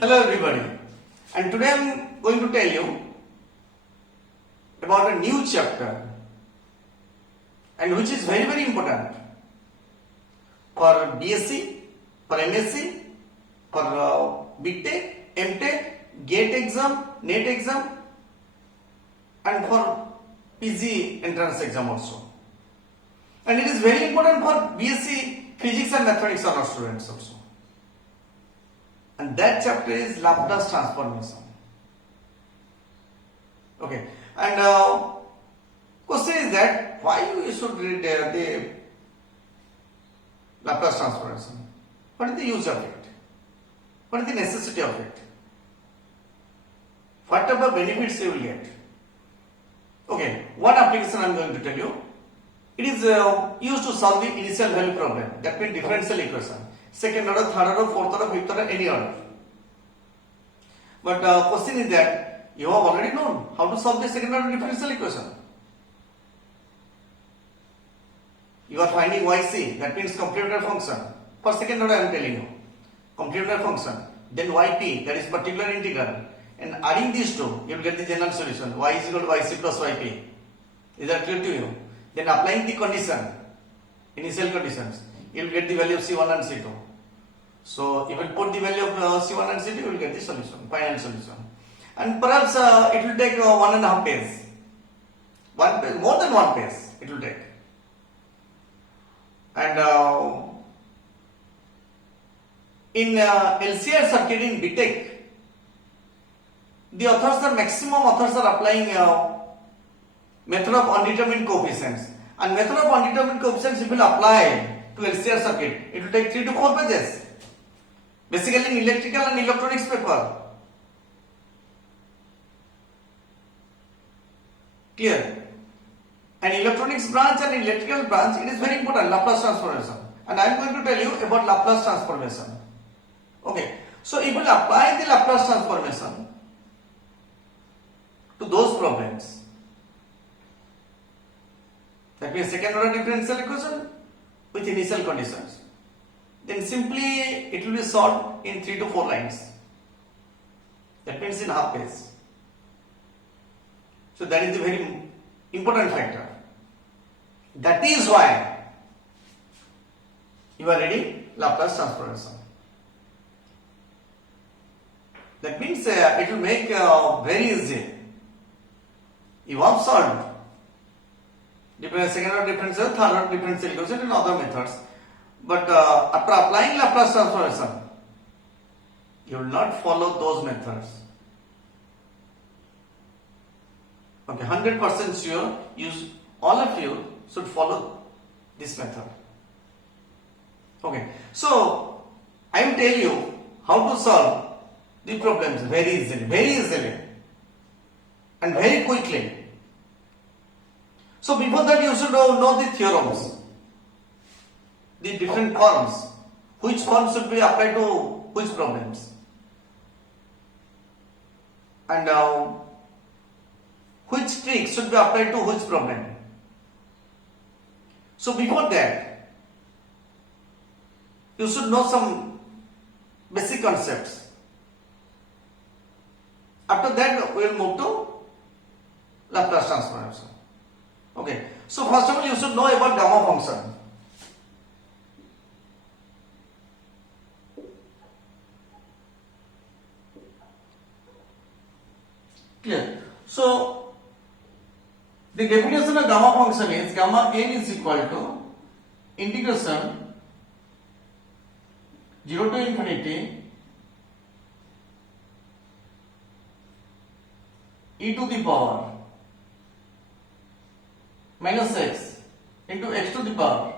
Hello everybody, and today I am going to tell you about a new chapter and which is very important for BSc, for MSc, for BTech, MTech, GATE exam, NET exam and for PG entrance exam also. And it is very important for BSc Physics and Mathematics honor students also. And that chapter is Laplace transformation. Okay, and question is that why you should read the Laplace transformation? What is the use of it? What is the necessity of it? What type of benefits you will get? Okay, one application I am going to tell you. It is used to solve the initial value problem. That means differential equation. Second order, third order, fourth order, fifth order, any order. But question is that you have already known how to solve the second order differential equation. You are finding yc, that means complementary function. For second order I am telling you. Complementary function. Then yp, that is particular integral. And adding these two, you will get the general solution. Y is equal to yc plus yp. Is that clear to you? Then applying the condition, initial conditions, you will get the value of C1 and C2. So if you put the value of C1 and C2, you will get the solution, final solution. And perhaps it will take 1.5 pages. One page, more than one page it will take. And in LCR circuit in BTech, the authors are maximum authors are applying method of undetermined coefficients. And method of undetermined coefficients if you will apply to LCR circuit, it will take 3 to 4 pages. Basically in electrical and electronics paper. Clear? And electronics branch and electrical branch, it is very important, Laplace transformation. And I am going to tell you about Laplace transformation. Okay. So if you will apply the Laplace transformation to those problems, that means second order differential equation with initial conditions, then simply it will be solved in 3 to 4 lines. That means in half page. So that is the very important factor. That is why you are reading Laplace transformation. That means it will make very easy. You have solved second order differential, third order differential equation and other methods. But after applying Laplace transformation, you will not follow those methods. Okay, 100% sure, all of you should follow this method. Okay, so I will tell you how to solve the problems very easily and very quickly. So before that you should know the theorems, the different forms, which form should be applied to which problems, and which trick should be applied to which problem. So before that, you should know some basic concepts. After that, we will move to Laplace transformation. Okay. So first of all, you should know about gamma function. Clear? So the definition of gamma function is gamma n is equal to integration 0 to infinity e to the power minus x into x to the power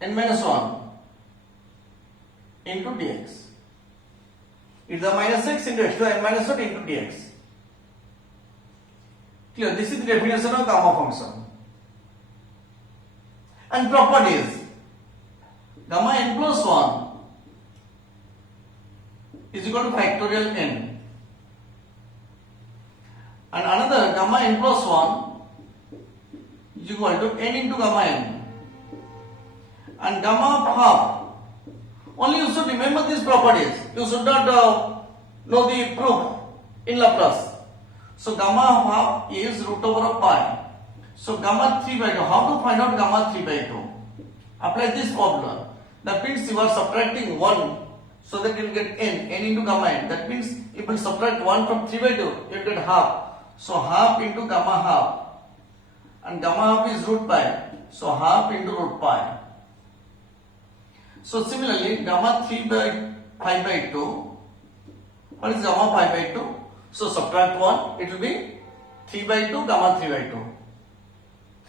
n minus 1 into dx. It's the minus x into x to n minus 1 into dx. Clear? This is the definition of gamma function. And properties. Gamma n plus 1 is equal to factorial n. And another gamma n plus 1 is equal to n into gamma n. and gamma of half. Only you should remember these properties. You should not know the proof in Laplace. So gamma of half is root over of pi. So gamma 3 by 2. How to find out gamma 3 by 2? Apply this formula. That means you are subtracting 1 so that you will get n into gamma n. That means if you subtract 1 from 3 by 2, you will get half. So half into gamma half. And gamma half is root pi. So half into root pi. So similarly, gamma 3 by 5 by 2. What is gamma 5 by 2? So subtract 1, it will be 3 by 2, gamma 3 by 2.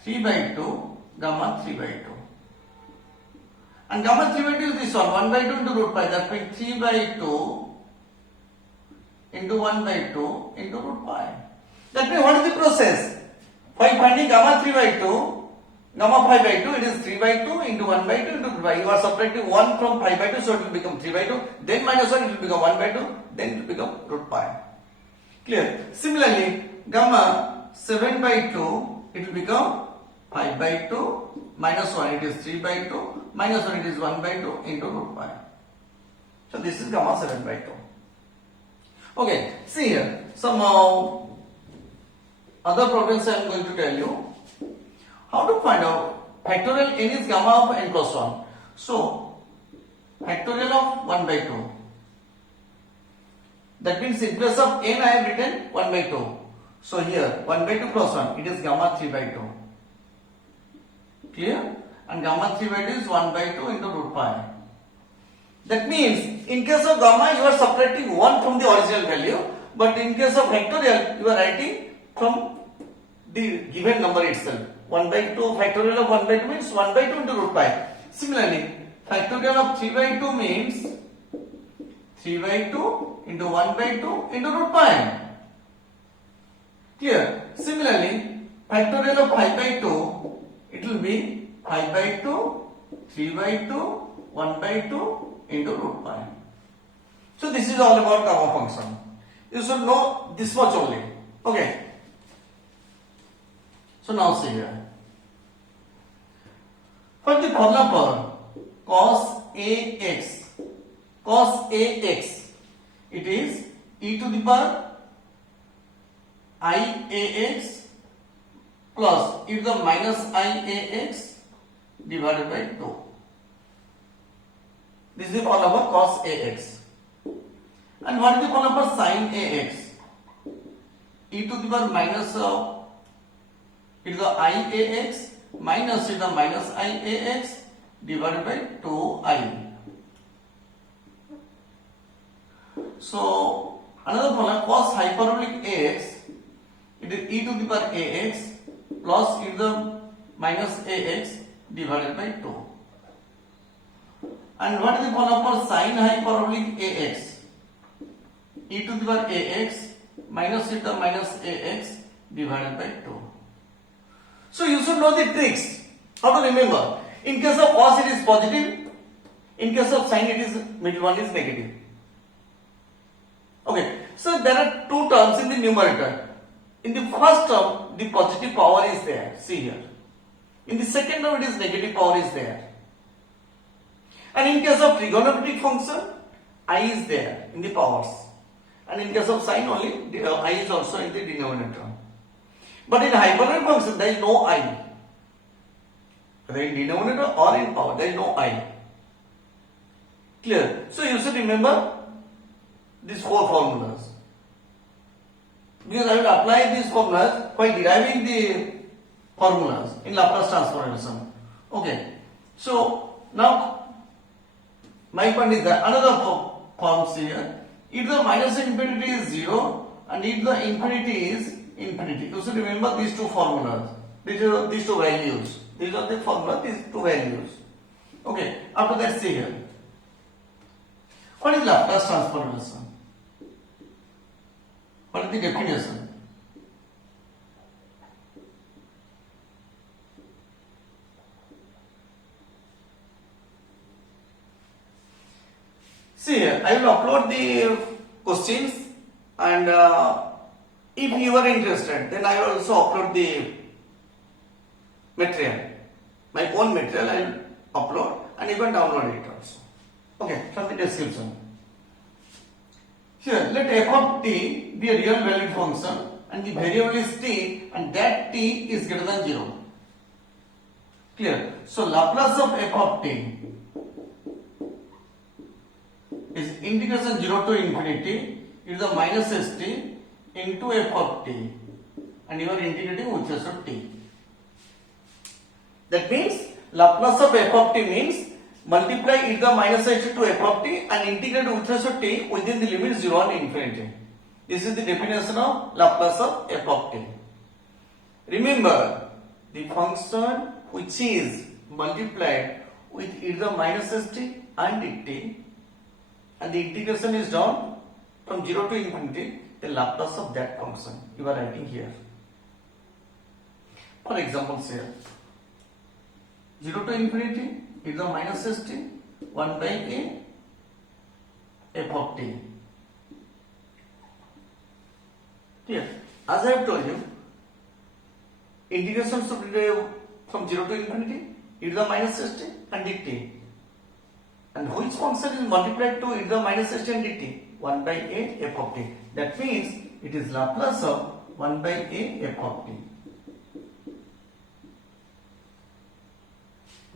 3 by 2, gamma 3 by 2. And gamma 3 by 2 is this one, 1 by 2 into root pi. That means 3 by 2 into 1 by 2 into root pi. That means what is the process? By finding gamma 3 by 2, gamma 5 by 2, it is 3 by 2 into 1 by 2 into root pi. You are subtracting 1 from 5 by 2, so it will become 3 by 2. Then minus 1, it will become 1 by 2. Then it will become root pi. Clear? Similarly, gamma 7 by 2, it will become 5 by 2 minus 1, it is 3 by 2 minus 1, it is 1 by 2 into root pi. So this is gamma 7 by 2. Okay, see here, some other problems I am going to tell you. How to find out factorial n is gamma of n plus 1. So, factorial of 1 by 2. That means in place of n I have written 1 by 2. So here 1 by 2 plus 1, it is gamma 3 by 2. Clear? And gamma 3 by 2 is 1 by 2 into root pi. That means in case of gamma you are subtracting 1 from the original value, but in case of factorial you are writing from the given number itself. 1 by 2 factorial of 1 by 2 means 1 by 2 into root pi. Similarly, factorial of 3 by 2 means 3 by 2 into 1 by 2 into root pi. Clear? Similarly, factorial of 5 by 2, it will be 5 by 2, 3 by 2, 1 by 2 into root pi. So this is all about gamma function. You should know this much only. Okay. So now see here. For the formula for cos AX, it is e to the power IAX plus e to the minus IAX divided by 2. This is the formula for cos AX. And what is the formula for sin AX? E to the power minus e to the IAX minus e to the minus IAX divided by 2i. So another formula cos hyperbolic AX, it is e to the power AX plus e to the minus AX divided by 2. And what is the formula for sin hyperbolic AX? E to the power AX minus e to the minus AX divided by 2. So you should know the tricks. How to remember? In case of cos it is positive, in case of sin it is middle one is negative. Okay, so there are two terms in the numerator. In the first term, the positive power is there. See here. In the second term, it is negative power is there. And in case of trigonometric function, I is there in the powers. And in case of sine only, I is also in the denominator. But in hyperbolic function, there is no I. Whether in denominator or in power, there is no I. Clear? So you should remember these four formulas. Because I will apply these formulas by deriving the formulas in Laplace transformation. Okay. So now my point is that another forms here. E to the minus infinity is 0 and e to the infinity is infinity. You should remember these two formulas. These two values. These are the formula, these two values. Okay. After that, see here. What is Laplace transformation? What is the definition? See here, I will upload the questions, and if you are interested, then I will also upload the material. My own material I will upload. and you can download it also. Okay, from the description. Here, let f of t be a real valued function and the variable is t and that t is greater than 0. Clear? So Laplace of f of t is integration 0 to infinity e to the minus st into f of t and you are integrating with respect to t. That means Laplace of f of t means multiply e to the minus st to f of t and integrate with respect to t within the limit 0 and infinity. This is the definition of Laplace of f of t. Remember, the function which is multiplied with e to the minus st and dt and the integration is done from 0 to infinity, the Laplace of that function you are writing here. For example, here 0 to infinity e to the minus st 1 by a f of t. Clear? As I have told you, integration should be from 0 to infinity e to the minus st and dt. And which function is multiplied to e to the minus st and dt? 1 by a f of t. That means it is Laplace of 1 by a f of t.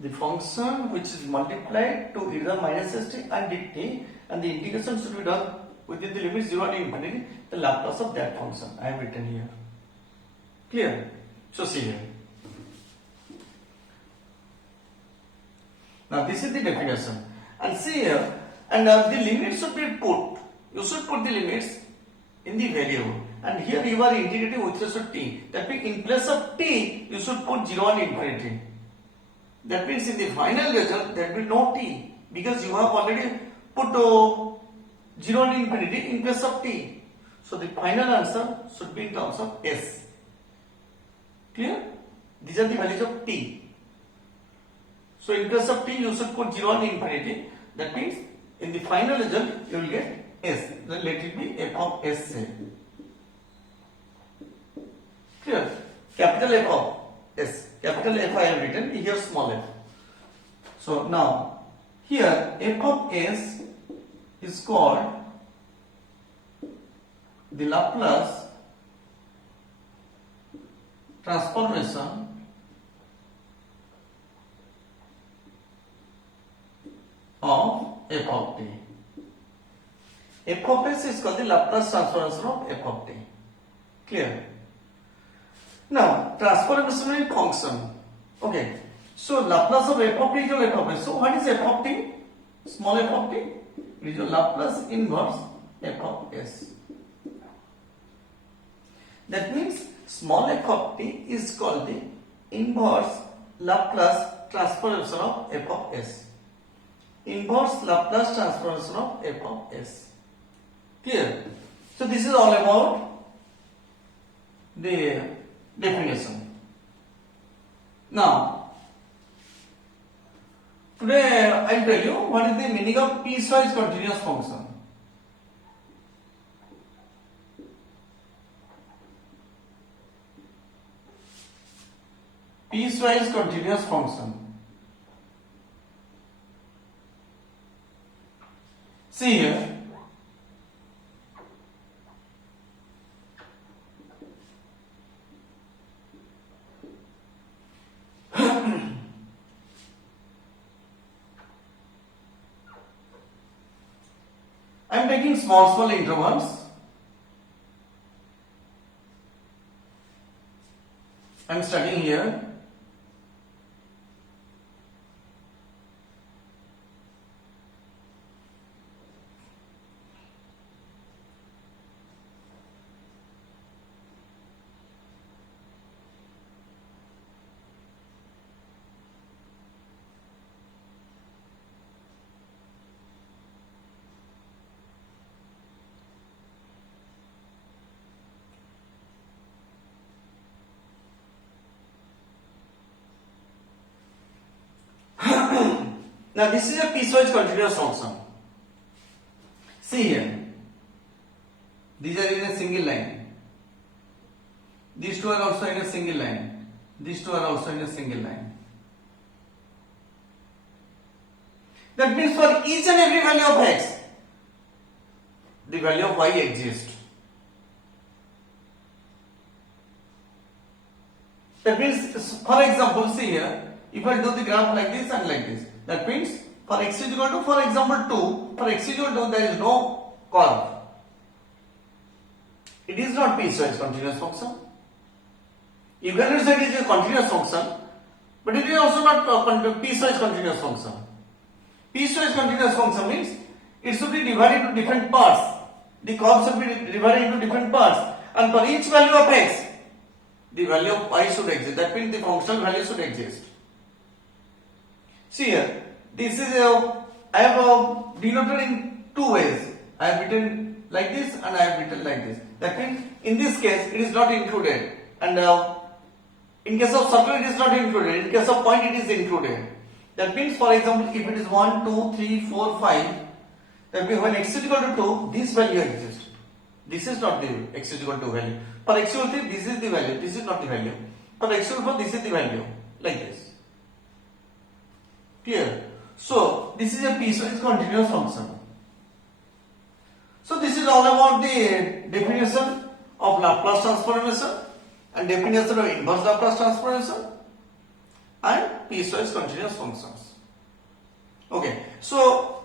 The function which is multiplied to e to the minus st and dt and the integration should be done within the limit 0 and infinity, the Laplace of that function I have written here. Clear? So see here. Now this is the definition. And see here, and the limits should be put. You should put the limits in the variable. And here you are integrating with respect to t. That means in place of t, you should put 0 and infinity. That means in the final result, there will be no t. Because you have already put 0 and infinity in place of t. So the final answer should be in terms of s. Clear? These are the values of t. So in place of t, you should put 0 and infinity. That means in the final result, you will get s. Then let it be f of s. Say. Clear? Capital F of s. Capital F I have written, here small f. So now, here f of s is called the Laplace transformation of f of t. F of s is called the Laplace transformation of f of t. Clear? Now, transformation in function. Okay. So, Laplace of f of t is your f of s. So, what is f of t? Small f of t? It is your Laplace inverse f of s. That means, small f of t is called the inverse Laplace transformation of f of s. Inverse Laplace transformation of f of s. Clear? So, this is all about the definition. Now, today I will tell you what is the meaning of piecewise continuous function. Piecewise continuous function. See here. I am taking small intervals. I am starting here. Now this is a piecewise continuous function. See here. These are in a single line. These two are also in a single line. These two are also in a single line. That means for each and every value of x, the value of y exists. That means, for example, see here, if I do the graph like this and like this, that means for x is equal to, for example, 2, for x is equal to, there is no curve. It is not piecewise continuous function. You can say it is a continuous function, but it is also not piecewise continuous function. Piecewise continuous function means it should be divided into different parts. The curve should be divided into different parts, and for each value of x, the value of y should exist. That means the functional value should exist. See here, this is I have denoted in two ways. I have written like this and I have written like this. That means in this case it is not included, and in case of circle it is not included. In case of point it is included. That means, for example, if it is 1, 2, 3, 4, 5, that means when x is equal to 2, this value exists. This is not the x is equal to value. For x equal to 3, this is the value. This is not the value. For x equal to 4, this is the value. Like this. Clear? So, this is a piecewise continuous function. So, this is all about the definition of Laplace transformation and definition of inverse Laplace transformation and piecewise continuous functions. Okay. So,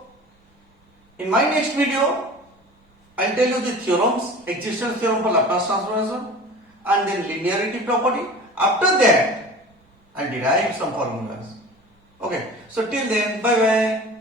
in my next video, I'll tell you the theorems, existence theorem for Laplace transformation and then linearity property. After that, I'll derive some formulas. Okay. So, till then, bye bye.